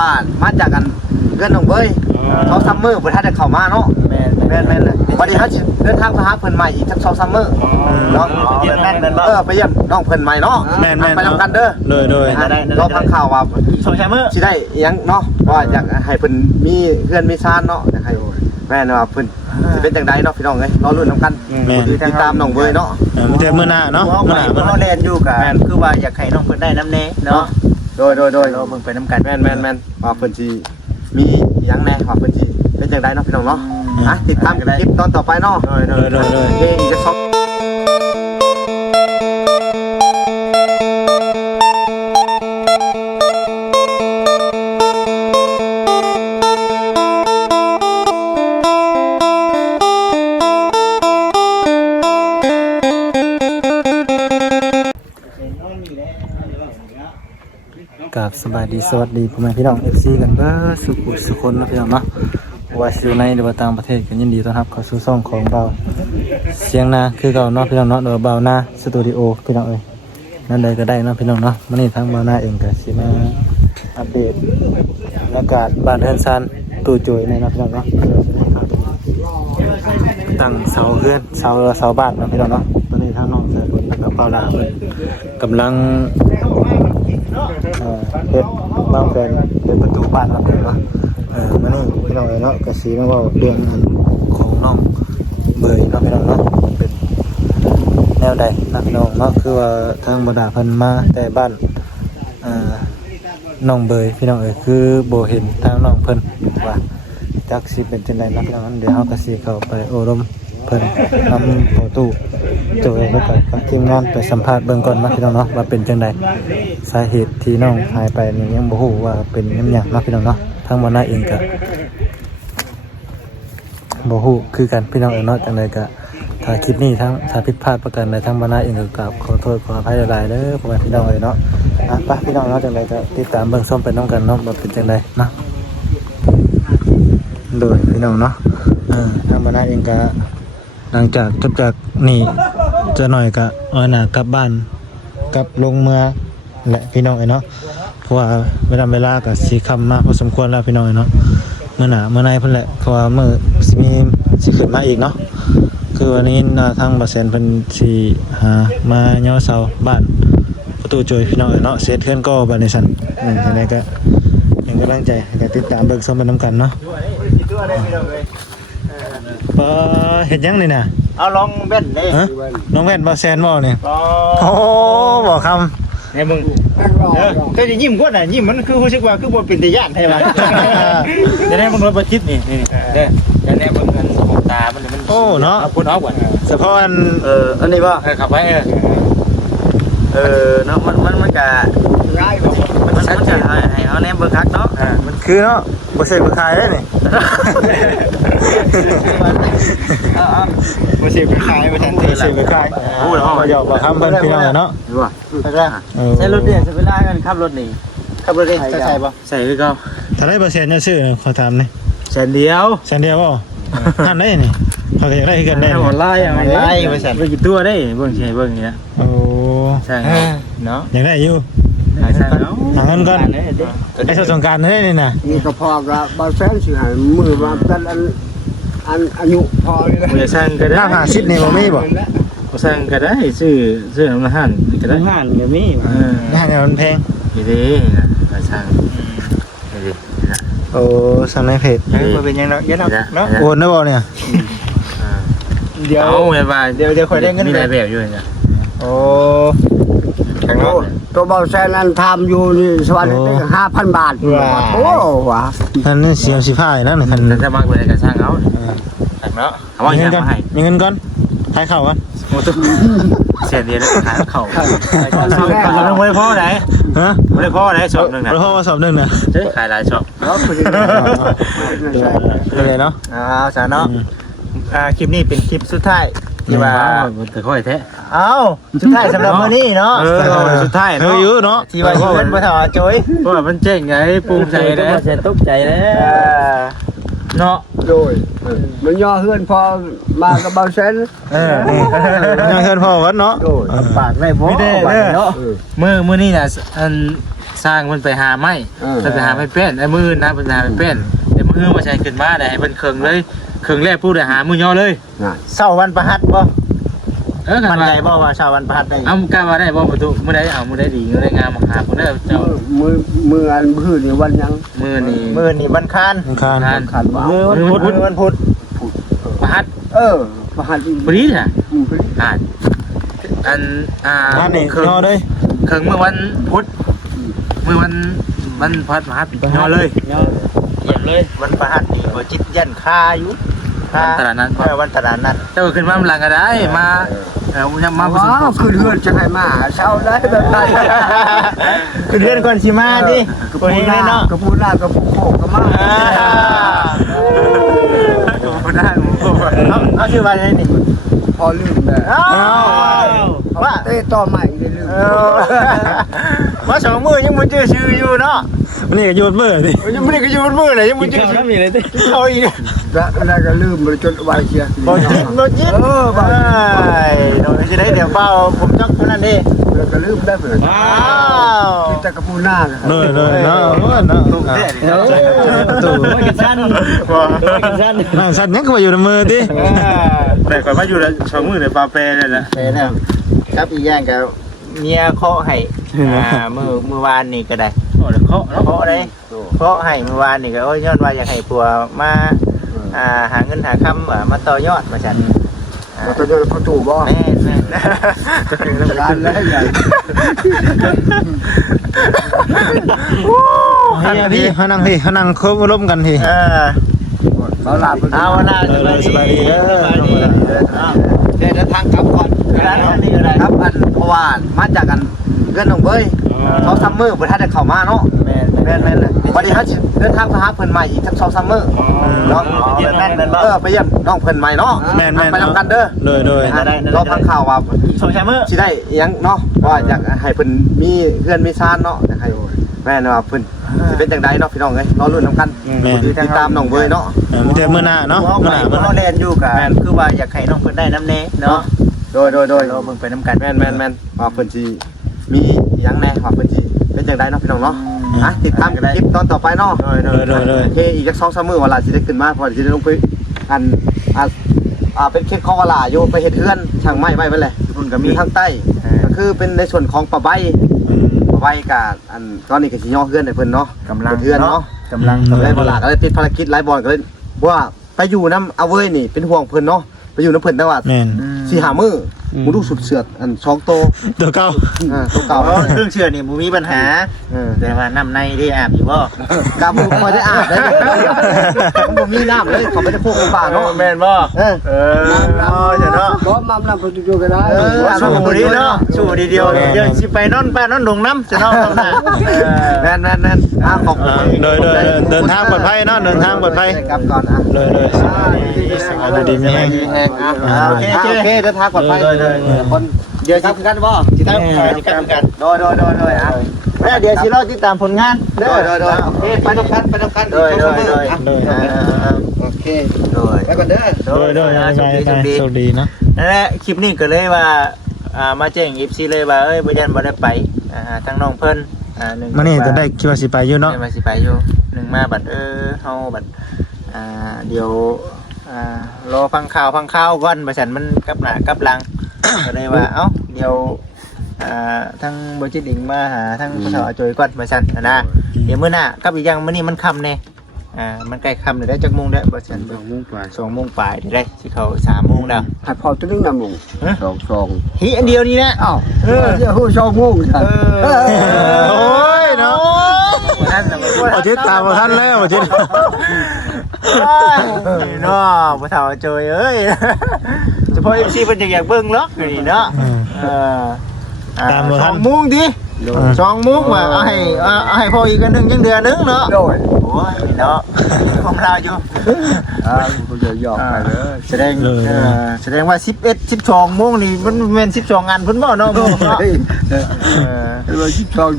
บ้านมาจากกันเพื่อนน้องเบยเขาซัมเมอร์เพิ่นถ้าจะเข้ามาเนาะแม่นเลยวันนี้เขาเดินทางไปหาเพิ่นใหม่อีกสัก2 ซัมเมอร์เนาะแม่นไปเยี่ยมน้องเพิ่นใหม่เนาะไปนำกันเด้อโดยรอฟังข่าวว่า2 ซัมเมอร์สิได้อีหยังเนาะว่าอยากให้เพิ่นมีเพื่อนมีชานเนาะอยากให้แม่นว่าเพิ่นสิเป็นจังไดเนาะพี่น้องเอ้ยรอลุ้นนำกันติดตามน้องเบยเนาะเดี๋ยวมื้อหน้าเนาะมื้อหน้าเฮาแล่นอยู่ก็คือว่าอยากให้น้องเพิ่นได้น้ำแน่เนาะโดยเราเบิ่งไปนำกันแม่นว่าเพิ่นสิมีหยังแน่ว่าเพิ่นสิเป็นจังไดเนาะพี่น้องเนาะติดตามคลิปตอนต่อไปเนาะโดยเพลงอีกสัก2กับสบายดีสวัสดีพ่อแม่พี่น้อง FC กันเบ้อสุขคนนะพี่น้องเนาะว่าอยู่ในหรือว่าต่างประเทศกันยินดีต้อนรับเข้าสู่ช่องของเบาเสียงนาคือเก่าเนาะพี่น้องเนาะโดยเบานาสตูดิโอพี่น้องเอ้ยนั่นใดก็ได้เนาะพี่น้องเนาะมื้อนี้ทางเบานาเองก็สิมาอัปเดตบรรยากาศบ้านเฮือนซานตู่จุยในเนาะพี่น้องเนาะตั้งเสาเฮือนเสาบ้านเนาะพี่น้องเนาะตอนนี้ทางน้องเสือคนกับเบานาเพิ่นกำลังเฮ็ดบางแฟนเป็นประตูบ้านเราเห็นปะมานี่พี่น้องเนาะกระสีมาว่าเรื่องของน้องเบยเนาะพี่น้องเนาะเป็นแนวใดนะพี่น้องเนาะคือว่าทางบรรดาเพิ่นมาแต่บ้านน้องเบยพี่น้องคือโบเห็นทางน้องเพิ่นว่าจักสิเป็นจังได๋นะพี่น้องเดี๋ยวเฮากระสีเข้าไปโอรมเพิ่นนำประตูโจยแล้วก็ทีมงานไปสัมภาษณ์เบื้องก่อนนะพี่น้องเนาะว่าเป็นจังไดสาเหตุที่น้องหายไปนี่ยังบ่ฮู้ว่าเป็นหยังเนาะพี่น้องเนาะทางบ่น่าเองก็บ่ฮู้คือกันพี่น้องเนาะจังไดก็ถ้าคลิปนี้ทั้งถ้าผิดพลาดประการใดทางบ่น่าเองก็กราบขอโทษขออภัยหลายๆเด้อพ่อแม่พี่น้องเนาะไปพี่น้องเนาะจังไดก็ติดตามเบิ่งชมไปนำกันเนาะว่าเป็นจังไดเนาะโดยพี่น้องเนาะทางบ่น่าเองก็หลังจากจบจากนี่จะหน่อยก็เอาหน้ากลับบ้านกลับลงเมืองแหละพี่น้องเนาะเพราะว่าเวลาก็สีค่ำมาพอสมควรแล้วพี่น้องเนาะเมื่อหน้าเมื่อในเพิ่นแหละเพราะว่ามื้อสิขึ้นมาอีกเนาะคือวันนี้ทางบ่แสนเพิ่นสิหามาเหยาเสาบ้านประตูโจยพี่น้องเนาะเสร็จเฮือนก็บัดนี้ซั่นจังได๋ก็ยังกำลังใจให้ติดตามเบิ่งชมไปนำกันเนาะเฮ็ดหยังนี่น่ะเอาลองเว้นเด้น้องแว่นบ่แซนบ่นี่โอ้บ่คำให้มึงเคยได้ยิ้มกว่าน่ะยิ้มมันคือรู้สึกว่าคือบ่เป็นตาย่านให้ว่าจะได้มึงรถบ่คิดนี่เด้อจะได้มึงอันของตามันโอ้เนาะเอาพุ่นออกก่อนเฉพาะอันอันนี้บ่ขับไปเนาะมันก็ง่ายมันชัดเจนให้เอาแนมเบิ่งคักเนาะมันคือเนาะบ่ใช่บ่ขายได้นี่บ่สิไปขายบ่ทันสิไปขายพูดเนาะบ่บ่คำเพิ่นพี่น้องเนาะว่าใช้รถเดียวใช้เวลากันขับรถนี่ขับรถเองใช่บ่ใช่คือเก่าถ้าได้เปอร์เซ็นต์ซื่อขอถามนี่แสนเดียวบ่นั่นได้นี่เขาก็อยากได้กันได้ออนไลน์บริษัทไปกี่ตัวได้เบิ่งสิให้เบิ่งนี่นะโอ้ใช่เนาะอยากได้อยู่ใช่เนาะหาเงินก่อนไอ้สงกรานต์ได้นี่น่ะนี่ก็พอกับบ่แสนสิให้มือมากันอันอายุพอเลยนะบ่สั่งก็ได้50นี่บ่มีบ่สั่งก็ได้ซื้อน้ำห้านก็ได้ห้านก็มีห้านเนี่ยมันแพงดีๆนะสั่งดีๆนะโอ้สั่งในเพจบ่เป็นหยังเนาะเนาะโอนได้บ่เนี่ยเดี๋ยวแม่ว่าเดี๋ยวค่อยได้เงินมีหลายแบบอยู่เนี่ยโอ้ทางโน้นตัวบ่แสนนั้นทำอยู่นี่สวัสดิ์ได้ 5,000 บาทโอ้ว่ะนั่นนี่เสียงสิพายนั่นคันถ้ามักเลยก็ช่างเอาเนาะเอาว่าอย่างให้มีเงินก่อนขายข้าวก่อนโอ้ตึ๊บเสียเดียวขายข้าวต้องบ่ได้พอได้ฮะบ่ได้พอได้สอบนึงน่ะบ่ได้พอสอบนึงน่ะขายหลายสอบเนาะเลยเนาะซะเนาะคลิปนี้เป็นคลิปสุดท้ายที่ว่าแต่ค่อยแท้เอ้าสุดท้ายสำหรับมื้อนี้เนาะสุดท้ายเนาะอยู่เนาะที่ว่าเพิ่นบ่ถอโจยเพราะว่ามันเจ๊งไงปูมใจเด้อตกใจเด้อเนาะโดยมันย่อเฮือนพอมากับบ่แสนยังเฮือนพอวัดเนาะโดยปากได้บ่เนาะมื้อนี้น่ะอัน สร้างมันไปหาไม้เพิ่นไปหาไม้เป็นไอ้มือนะเพิ่นหาไม้เป็นแต่มือมาใช้ขึ้นมาได้ให้เพิ่นเคิงเลยเคิงแรกพูดได้หามือย่อเลยเช้าวันประหัสบ่มันใหญ่บ่ว่าเช้าวันประหัสได้เอากล้าว่าได้บ่ประตูมื้อใดเอามื้อใดดีมื้อใดงามมาหาพุ่นเด้อเจ้ามืออันพื้นนี่วันยัง มื้อนี่วันคาน ขันว่า วันพุธประหัสประหัส บ่ดีน่ะอันท่านนี่ย่อเลย เคิงเมื่อวันพุธมื้อวันพฤหัสย่อเลยเยี่ยมเลยวันประหัสนี่บ่จิตยันคาอยู่วันตลาดนัดวันตลาดนัดเจ้าขึ้นมาหลังก็ได้มามาว้าวคือเฮือนจะให้มาเช้าได้แบบไหน คือเดือนก่อนสิมาดิ กระปูหน้ากระปูหน้ากระปูโคกก็มากระปูหน้าเอาชื่อว่าอะไรนี่พอลืมเลยว่าเต้ต่อใหม่เลยลืมมาสองมือยังไม่เจอชื่ออยู่เนาะมันนี่ก็โยนเบอร์ดิยังไม่ได้ก็โยนมือเลยยังไม่เจอชื่อมีเลยดิเขาอีกแล้วก็ลืมมันจนไวเชียบ่จิตบ่ไปโดนจะได้เดี๋ยวเป้าผมจักเท่านั้นดิแล้วก็ลืมได้เพิ่นว้าว คิดแต่กระปูหน้าเลยเนาะลูกเด้อประตูกินสั้นกินสั้นสั้นยังก็มาอยู่ในมือดิแต่ก่อนมาอยู่แล้วสองมือในปลาเปรเลยนะเปรเนี่ยครับอีกอย่างกับเมียเคาะให้มือวานนี่ก็ได้เคาะได้เคาะให้มือวานนี่ก็ย้อนว่าอยากให้ผัวมาหาเงินหาคำมาต่อยอดมาฉันต่อยอดประตูบ่แม่ร้านแล้วใหญ่พี่เขานั่งคบร่วมกันทีเอาล่ะสบายดีเดี๋ยวทางกลับก่อนครับอันเพราะว่ามาจากกันเพื่อนน้องเบยเขาซัมเมอร์บ่ทันได้เข้ามาเนาะแม่นเลยวันนี้เฮาสิเดินทางไปหาเพิ่นใหม่อีกสัก2ซัมเมอร์เนาะแม่นบ่ไปเยี่ยมน้องเพิ่นใหม่เนาะไปนำกันเด้อเลยรอฟังข่าวว่า2ซัมเมอร์สิได้อีหยังเนาะว่าอยากให้เพิ่นมีเพื่อนมีซ่านเนาะอยากให้แม่นว่าเพิ่นสิเป็นจังไดเนาะพี่น้องเอ้ยรอลุ้นนำกันติดตามน้องเบยเนาะมันจะมื้อหน้าเนาะมื้อหน้าเฮาเล่นอยู่กันคือว่าอยากให้น้องเพิ่นได้น้ำแน่เนาะโดยเราเบิ่งไปนำกันแม่นว่าเพิ่นสิมีหยังแน่ว่าเพิ่นสิเป็นจังไดเนาะพี่น้องเนาะติดตามคลิปตอนต่อไปเนาะโอเคอีกสัก2-3มื้อว่าล่ะสิได้ขึ้นมาพอสิได้ลงไปอันเป็นเขตของวลาอยู่ไปเฮ็ดเฮือนช่างไม้ไว้แหละรุ่นก็มีทางใต้ก็คือเป็นในส่วนของปะใบกับอันตอนนี้ก็สิย่อเฮือนให้เพิ่นเนาะกำลังเฮือนเนาะกำลังได้บ่ล่ะก็เลยติดภารกิจหลายบ่อนก็เลยว่าไปอยู่นำเอาเว้ยนี่เป็นห่วงเพิ่นเนาะไปอยู่นำเพิ่นแต่ว่า4-5 มื้อบ่รู้สุดเสือดอัน2โตตัวเก่าตัวเก่าเครื่องเชื่อนี่บ่มีปัญหาแต่ว่าน้ำในได้อาบอยู่บ่กะบ่ได้อาบได้มันบ่มีน้ำเลยเขาไม่ได้พกป่าเนาะแม่นบ่เนาะบ่มานำประตูก็ได้สู้ดีเนาะสู้ดีเดียวเดี๋ยวสิไปนอนป้านอนดงน้ำจะเนาะตรงนั้นแม่นขอบคุณโดยเดินทางปลอดภัยเนาะเดินทางปลอดภัยกลับก่อนเลยดีมีแฮงโอเคเดินทางปลอดภัยคนเดี๋ยวสิกันบ่สิกันโดยแม่เดี๋ยวสิรอติดตามผลงานโดยโอเคไปนำกันโดยโอเคไปก่อนเด้อโดยสวัสดีเนาะนั่นแหละคลิปนี้ก็เลยว่ามาแจ้ง FC เลยว่าบ่ยันบ่ได้ไปทางน้องเพิ่น1มื้อนี้จะได้คิดว่าสิไปอยู่เนาะมาสิไปอยู่1มาบัดเฮาบัดเดี๋ยวรอฟังข่าวก่อนว่าฉันมันกลับหน้ากลับหลังก็เลยว่าเอ้าเดี๋ยวทั้งบ่จิตดิ่งมาหาทั้งผู้สาวจอยก่อนว่าฉันนะเดี๋ยวมื้อหน้ากับอีกอย่างมื้อนี้มันค่ำแน่มันใกล้ค่ำแล้วได้จักโมงแล้วบ่ฉัน2:00 นปลายได้สิเข้า3:00 นแล้วถ้าพอตัวนึงน่ะมึง2หิอันเดียวนี้นะอ้าวเดี๋ยวฮู้2:00 นโอ้ยเนาะบ่จิตตามบ่ทันแล้วบ่จิตเนาะผู้สาวจอยเอ้ยเฉพาะ FC เพิ่นอยากเบิ่งหรอกนี่เนาะตามบ่ทัน2:00 นดิ2:00 นว่าเอาให้พออีกอันนึงยังเดือนนึงเนาะโอ้ยเนาะของเราอยู่กูจะยอมไปเด้อแสดงว่า11-12 โมงนี่มันแม่น12อันเพิ่นบ่เนาะ12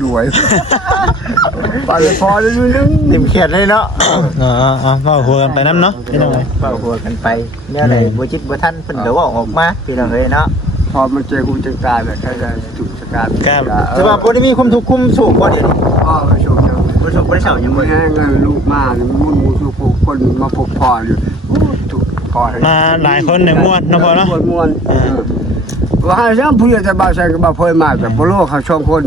ด้วยไปพอแล้วนึงเต็มเขียนเลยเนาะเว้าหัวกันไปนำเนาะพี่น้องเว้าหัวกันไปแนวใดบ่จิตบ่ทันเพิ่นก็เว้าออกมาพี่น้องเอ้ยเนาะ พอมันเจอกูจังตายแบบแค่ได้จุดสกัด แต่ว่าบ่ได้มีคุมทุกคุมสูงบ่เดี๋ยวนี้ พ่อไปชมยัง บ่ชมบ่ได้เช้าหยัง มั บ่ นแห้งเลยลูกมามุ่นมูทุกคนมาพบพ่ออยู่ทุกพ่อ มาหลายคนในม่วนเนาะพ่อเนาะ ม่วนว่าให้ซ้ำผู้ใหญ่จะบ่าวใส่ก็บ่าวเพิ่นมาแต่บ่โลกเขาช่องคน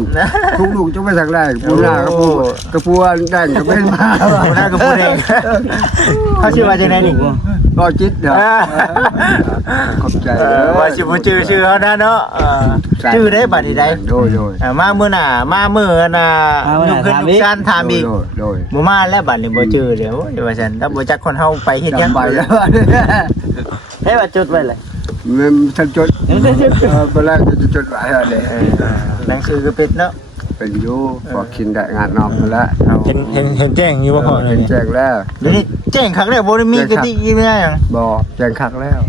ทุกลูกจะไปทางแรกปูหน้าก็ปูกระปูแดงก็เป็นมา บ่ได้ก็พูดเองเขาชื่อว่าจังได๋นี่ ก็จิตเด้อขอบใจ ว่าสิบ่ชื่อเขานะเนาะชื่อได้บัดนี้ได้ โดย มามื้อหน้ามามื้อน่ะยุ่งขึ้นยุ่งกันถามอีก โดย บ่มาแล้วบัดนี้บ่ชื่อเดี๋ยวว่าซั่นถ้าบ่จักคนเฮาไปเฮ็ดหยัง ไปแล้ว ให้ว่าจดไว้เลย มันทันจดเวลาจะจดไว้อะไร หนังสือก็ปิดเนาะ เป็นอยู่พอกินได้งานนอกแล้ว เห็นแจ้งอยู่ว่าพ่อ เป็นแจ้งแล้ว เดี๋ยวนี้แจ้งครั้งแรกบ่ได้มีกะติอีแม่หยัง บ่แจ้งคักแล้ว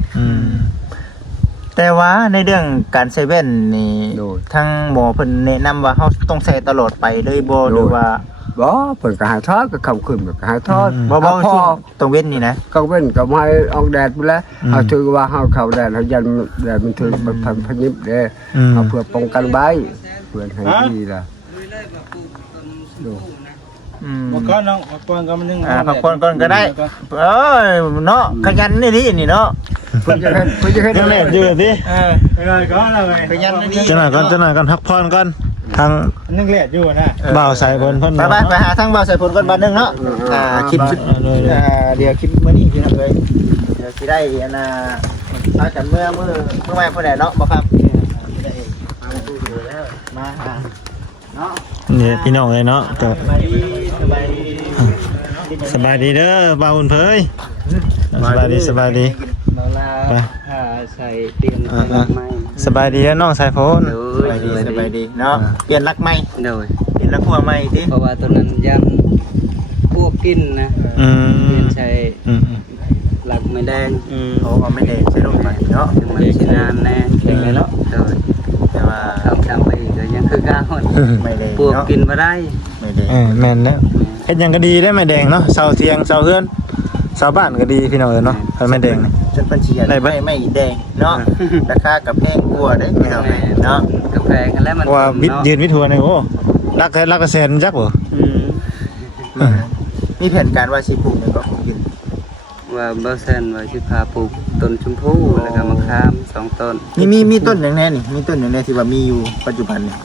แต่ว่าในเรื่องการใช้แว่นนี่ โดย ทั้งหมอเพิ่นแนะนำว่าเฮาต้องใช้ตลอดไปเลยบ่หรือว่า บ่เพิ่นก็หาทอดก็คำขึ้นก็หาทอด บ่ พอ ช่วงต้องเว้นนี่นะ ก็เว้นก็ไม่ออกแดดไปแล้วเอาถือว่าเฮาเข้าแดดเฮายันแดดมันถึงมันพันพยิบเด้เอาเพื่อป้องกันไว้เพื่อให้ดีล่ะดู มาก่อนน้องมาก่อนก็มันยัง พักผ่อนก่อนก็ได้เอ้ยเนาะขยันนี่ดินี่เนาะ เพิ่นจะเฮ็ด ยังแหลกอยู่สิ ไปเลยก่อนเลยขยันนี่ จะหน่อยก่อนพักผ่อนก่อนทาง ยังแหลกอยู่นะ บ่าวสายบนเพิ่น ไปหาทางบ่าวใส่ผลก่อนบัดนึงเนาะคลิปเดี๋ยวคลิปมื้อนี้พี่น้องเอ้ยเดี๋ยวสิได้อันน่ะพากันเมื่อใหม่พุ่นแหละเนาะบ่ครับมาหาเนาะ นี่พี่น้องเลยเนาะก็ สบายดีสบายดี สบายดีเด้อบ่าวอุ่นเผยสบายดี เราลา ไป ใส่เตรียมไม้ สบายดีแล้วน้องสายฝน สบายดีเนาะเปลี่ยนลักไม้ โดย เปลี่ยนลักหัวไม้สิ เพราะว่าตัวนั้นยันพวกกินนะ อื เปลี่ย ม นใช้หลักไม่แดง เขาเอาไม่แดงใส่ลงไปเนาะ ถึงมันชินานแน่ แข็งเลยเนาะ โดย แต่ว่า เขาทำไปอีกก็ยังคือก้าว ไม่แดง พวก เนาะ กินมาได้ ไม่แดง แม่นแล้วเฮ็ดหยังก็ดีได้ไม่แดงเนาะเสาเทียงเสาเฮือนเสาบ้านก็ดีพี่น้องเอ้ยเนาะถ้าไม่แดงนี่ จนเป็นเฉียดไม่แดงเนาะราคากับแพงกว่าเด้พี่น้องเนาะ กาแฟกันแล้วมัน ว่าวิทย์ยืนวิทย์ทัวร์นี่โอ้รักกระแสนจักบ่ มีแผนการว่าสิปลูกเนี่ยก็คงกิน ว่าเบอร์เซนว่าสิพาปลูกต้นชมพู่แล้วก็มะขาม2ต้น มีต้นอย่างแน่นี่มีต้นอย่างแน่ที่ว่ามีอยู่ปัจจุบันนี่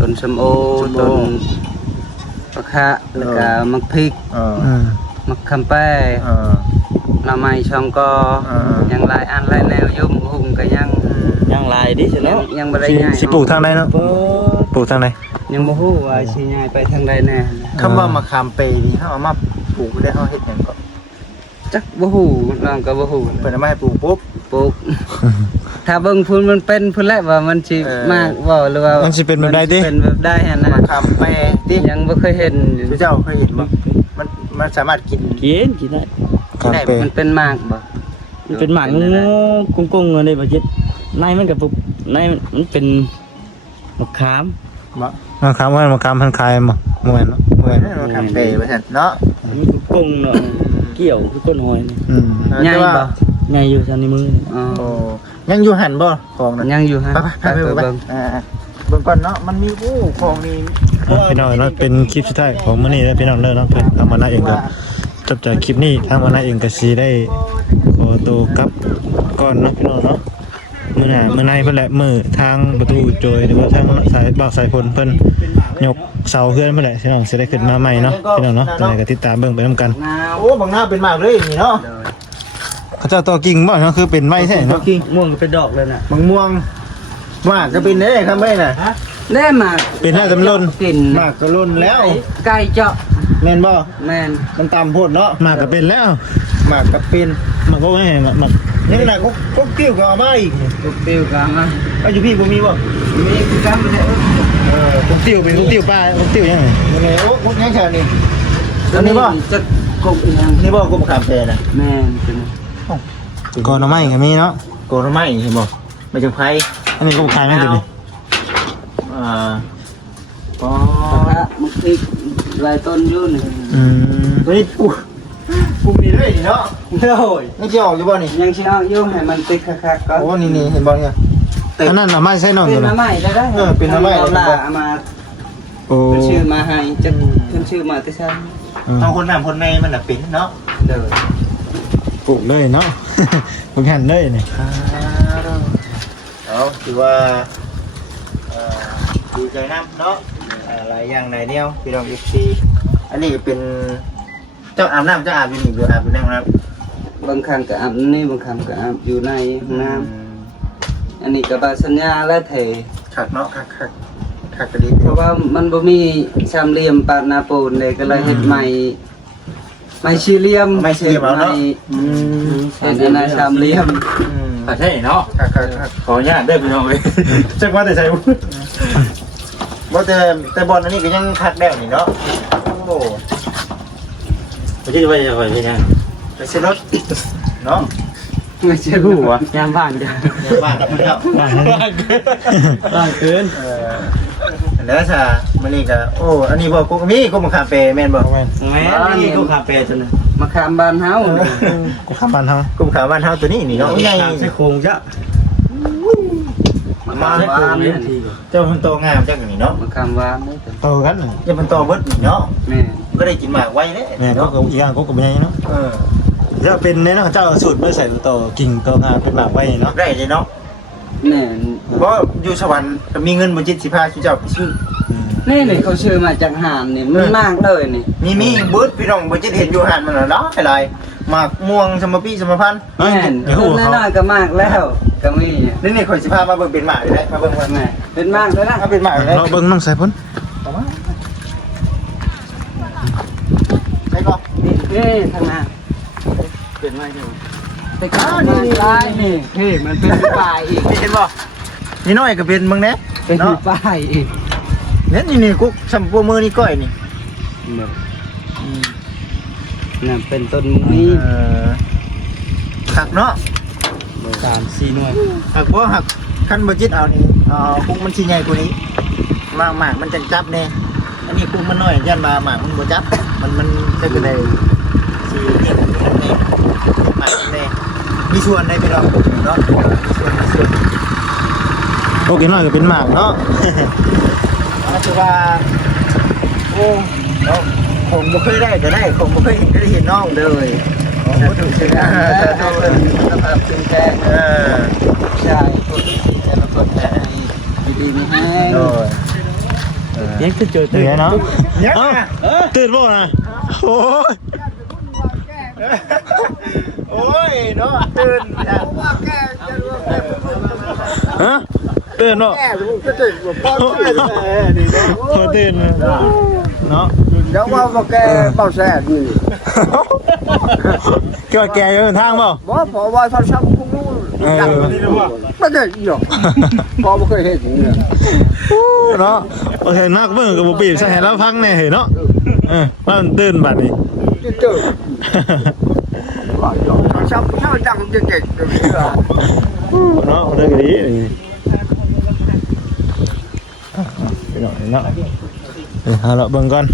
ต้นสมโอต้นมะขะแล้วก็มะพริก มะขามแป้หน่อไม้ช่องก็ยังหลายอันหลายแนวยุ่มหุ่มก็ยังหลายดิใช่เนาะยังบ่ได้ง่าย สิปลูกทางใดเนาะปลูกทางใด ยังบ่ฮู้ว่าสิย้ายไปทางใดแน่ คำว่ามะขามเปย์นี่เฮาเอามาปลูกได้เฮาเฮ็ดหยังก็ จักบ่ฮู้น้องก็บ่ฮู้ เพิ่นเอามาให้ปลูกปุ๊บ ปลูกถ้าเบิ่งพุ่นมันเป็นพุ่นแหละว่ามันสิมากบ่หรือว่า มันสิเป็นแบบใดติ เป็นแบบใดหั่นน่ะ มะขามเปย์ติ ยังบ่เคยเห็น เจ้าเคยเห็นบ่มันสามารถกิน กินได้ ครับเป มันเป็นมากบ่ มันเป็นหมากกุ้งๆเลยบ่จิตในมันกับในมันเป็นมะขาม มาคำว่ามาคำพันคายบ่ม่วนเนาะม่วน มะขามเปย์ว่าซั่นเนาะ มันคือกุ้งเนาะเกี่ยวคือก้นหอยนี่ ใหญ่บ่ ใหญ่อยู่ทางในมือนี่ อ๋อ โอ้ยังอยู่หันบ่ของนั่น ยังอยู่ฮะ ไปเบิ่งเบิ่งก่อนเนาะมันมีของนี่ พี่น้องเนาะเป็นคลิปสุดท้ายของมื้อนี้แล้วพี่น้องเด้อเนาะเพิ่นทำมานาเองก็จบจากคลิปนี้ทางมานาเองก็สิได้ขอตัวกลับก่อนเนาะพี่น้องเนาะมื้อหน้ามื้อในเพิ่นแหละมื้อทางประตูโจยหรือว่าทางสายบ่าวสายพลเพิ่นยกเสาเฮือนเพิ่นแหละพี่น้องสิได้ขึ้นมาใหม่เนาะพี่น้องเนาะจังไดก็ติดตามเบิ่งไปนํกัน โอ้บางหน้าเป็นมากเลยนี่เนาะ เขาเจ้าตัวกิ่งบ่เนาะคือเป็นไม้แท้เนาะ ม่วงก็เป็นดอกเลยน่ะ บางม่วงมากก็เป็นได้ครับแม่น่ะ แน่มาก เป็นหน้าตำลน กิน มากก็ล้นแล้ว ไก่เจาะ แม่นบ่ แม่น มันตามโพดเนาะ มากก็เป็นแล้ว มากก็เป็น มันก็ให้มัน นี่น่ะก็กิ้วก็เอามาอีก ตุกปิ้วกันมา เอาอยู่พี่บ่มีบ่ มีคือกันบ่ได้ กุ๊กติ๋วเป็นกุ๊กติ๋วป้ากุ๊กติ๋วยังไง ยังไงโอ้พวกยังแค่นี้ตัวนี้บ่ จะกบอีหยัง นี่บ่ก็มะขามเปย์น่ะ แม่นเป็น ก่อนเอาไม้ก็มีเนาะ โกนไม้เห็นบ่ไม่จังไผ อันนี้ก็ขายไม่ติดนี่ อ๋อ พระมันพริกหลายต้นอยู่นี่ ตัวนี้ปุ่มนี่เลยเนาะโอ้ยนี่จะออกอยู่บ่นี่ ยังสิเอาอยู่ให้มันติดคักๆก่อน โอ้นี่เห็นบ่เนี่ย อันนั้นน่ะไม่ใช่น้อง เป็ ตั น ว มา นั้น ใหม่ได้ได้ เป็นน้ำใหม่ เอาล่ะเอามา โอ้ ขึ้นชื่อมาให้จะขึ้นชื่อมาแต่ฉัน เอาคนน้ำคนในมันน่ะเป็นเนาะ เด้อ ปลูกเลยเนาะ ปลูกหันเลยนี่ เอาถือว่าดีใจน้ำเนาะหลายอย่างหลายแนวพี่น้องอีกทีอันนี้เป็นเจ้าอาบน้ำเจ้าอาบอยู่นี่เดี๋ยวอาบอยู่นั่งครับ บางครั้งก็อาบนี่บางครั้งก็อาบอยู่ในห้องน้ำอันนี้ก็บาสัญญาและเท ขักเนาะขักกระดิ่ง เพราะว่ามันบ่มีสามเหลี่ยมปานนาปูนเลยก็เลยเฮ็ดใหม่ไม่สี่เหลี่ยม ไม่ใช่เอาเนาะ เฮ็ดอันนั้นสามเหลี่ยม ใช่เนาะ ขัก ขออนุญาตเด้อพี่น้องเอ้ยจักว่าแต่ใส่บ่ บ่แต่บอลอันนี้ก็ยังขักแล้วนี่เนาะโอ้ บ่คิดว่าจะไปเฮ็ดหยัง ไปซื้อรถเนาะ ไม่ใช่ฮู้ว่ยามบ้านจ้ะ อย่าบ้านกับเพื่อน บ้านเกิน แล้วซะมื้อนี้ก็โอ้อันนี้บ่กูก็มีกูมาคาเฟ่แม่นบ่ แม่น แม่นี่กูขับไปจน มาขามบ้านเฮา กูขับบ้านเฮา กูขาบ้านเฮาตัวนี้นี่เนาะใหญ่ ใส่โครงจ้ะ มาขามบ้านนี่ เจ้ามันโตงามจังนี่เนาะ มาขามบ้านนี่ โตกันน่ะ เจ้ามันโตเบิดนี่เนาะ แม่ ก็ได้กินหมากไว้เด้ แม่นก็ เนาะ อีกอย่างก็บ่ใหญ่เนาะ เออ จะเป็นในเนาะเจ้าสูตรบ่ใส่โตกิ่งโตงามเป็นหมากไว้เนาะ ได้เลยเนาะ แน่ บ่อยู่สวรรค์ก็มีเงินบ่จิตสิพาสิเจ้าไปซื้อ นี่เขาซื้อมาจากหานนี่มันมากเลยนี่ มีเบิดพี่น้องบ่จิตเห็นอยู่หาดมันน่ะเนาะหลายหมากม่วงสมปีสมพันธ์ เอ้ย แม่น เดี๋ยว ต้ หั น วเขา น้อยๆก็มากแล้วก็มี นี่ข่อยสิพามาเบิ่งเป็นหมากได้มาเบิ่งว่า แม่เป็นมากเลยนะ ถ้าเป็นหมากได้ เราเบิ่งน้องสายพ้น ใช่บ่ นี่ทางหน้า เป็นไม้ใช่บ่ แต่ก็นี่ลายนี่มันเป็นป้ายอีก เห็นบ่นี่น้อยก็เป็นมึงแน่ เป็น เนาะ ป้ายอีก เนี่ยนี่กุ๊กสัมปัวมือนี่ก้อยนี่ นั่นเป็นต้นมี หักเนาะ 3-4หน่วย หักบ่หักคันบ่จิตเอานี่กุ๊กมันสิใหญ่กว่านี้หมากมันจังจับแน่อันนี้กุ๊กมันน้อยยันมาหมากมันบ่จับมันจะก็ได้สิเนี่ยมันแน่หมากมันแน่มีส่วนได้ไปลองกุ๊กเนาะมีส่วน โอเคน้อยก็เป็นหมากเนาะ คือว่าโอ้คงบ่เคยได้ก็ได้คงบ่เคยเห็นก็ได้เห็นน้องเลยบ่ถูกใช่ไหม สภาพเป็นแท้ใช่คนที่จะรับคนแต่ดีๆให้ โดย ยังคือเจอ ตื่นเนาะ เนี่ย ตื่นบ่นะโอ้ย โอ้ยเนาะตื่น ฮะตื่นเนาะ แก่ลูกก็ตื่นพ่อตื่น นี่เนาะ โอ้ตื่นเนาะ เดี๋ยวว่าแกเป่าแซ่นี่ เกี่ยวแกอยู่ทางเปล่า บ่พอว่าเขาชักคุ้งนู่นไม่ได้หรอกพอไม่เคยเห็นเนี่ย เนาะโอเคนักเบิ่งกับบุปีใส่ให้เราพังแน่เห็นเนาะว่ามันตื่นบัดนี้ เจอเขาชักน่าดังเก่งๆเลย เนาะเรื่องนี้ไปหน่อยเนาะเอาละเบิ่งก่อน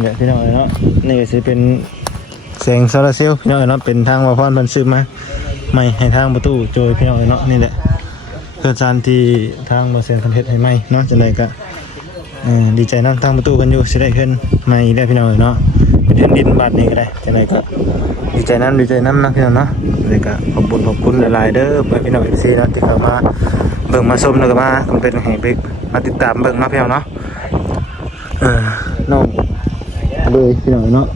เนี่ยพี่น้องเนาะนี่ก็สิเป็นแสงโซลาร์เซลล์พี่น้องเนาะเป็นทางว่าพรเพิ่นซื้อมาใหม่ให้ทางประตูโจยพี่น้องเนาะนี่แหละเกิดการที่ทางบ่เซ็นเพิ่นเฮ็ดให้ใหม่เนาะจังได๋ก็ดีใจนำทางประตูกันอยู่สิได้ขึ้นใหม่ได้พี่น้องเนาะเป็นดินบาดนี้ก็ได้จังได๋ก็ดีใจนำนะพี่น้องเนาะเลยก็ขอบคุณหลายๆเด้อเพื่อนพี่น้อง FC เนาะที่เข้ามาเบิ่งมาชมแล้วก็มาเป็นให้ไปมาติดตามเบิ่งเนาะพี่น้องเนาะน้องเลยพี่น้องเนาะ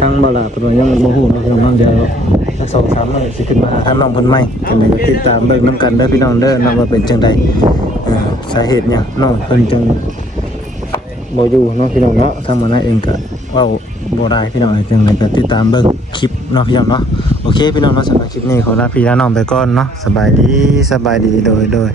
ทางบ่ล่ะเพิ่นว่ายังบ่ฮู้เนาะพี่น้องเนาะเดี๋ยวถ้า2-3มื้อสิขึ้นมาหาทางน้องเพิ่นใหม่จังได๋ก็ติดตามเบิ่งนํกันเด้อพี่น้องเด้อเนาะว่าเป็นจังได๋สาเหตุหยังน้องเพิ่นจังบ่อยู่เนาะพี่น้องเนาะทางมื้อนั้นเองก็เว้าบ่ได้พี่น้องจังได๋ก็ติดตามเบิ่งคลิปเนาะพี่น้องเนาะโอเคพี่น้องเนาะสำหรับคลิปนี้ขอลาพี่ลาน้องไปก่อนเนาะสบายดีโดย